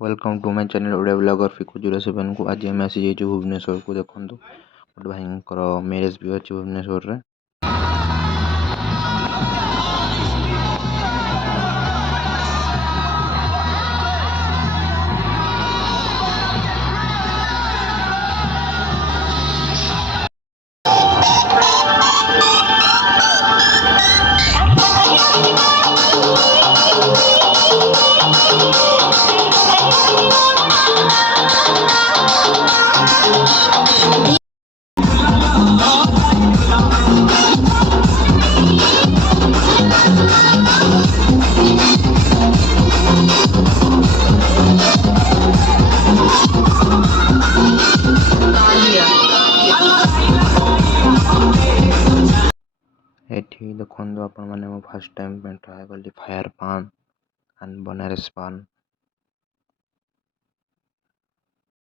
Welcome to my channel Odia blogger Fiku 07 को। आज आम आसी जाइए भुवनेश्वर को। देखो गोटे भाई मैरेज भी अच्छी भुवनेश्वर रे। एठी देखो आपण मैंने फर्स्ट टाइम ट्राए कली फायर पान एंड बनारस पान।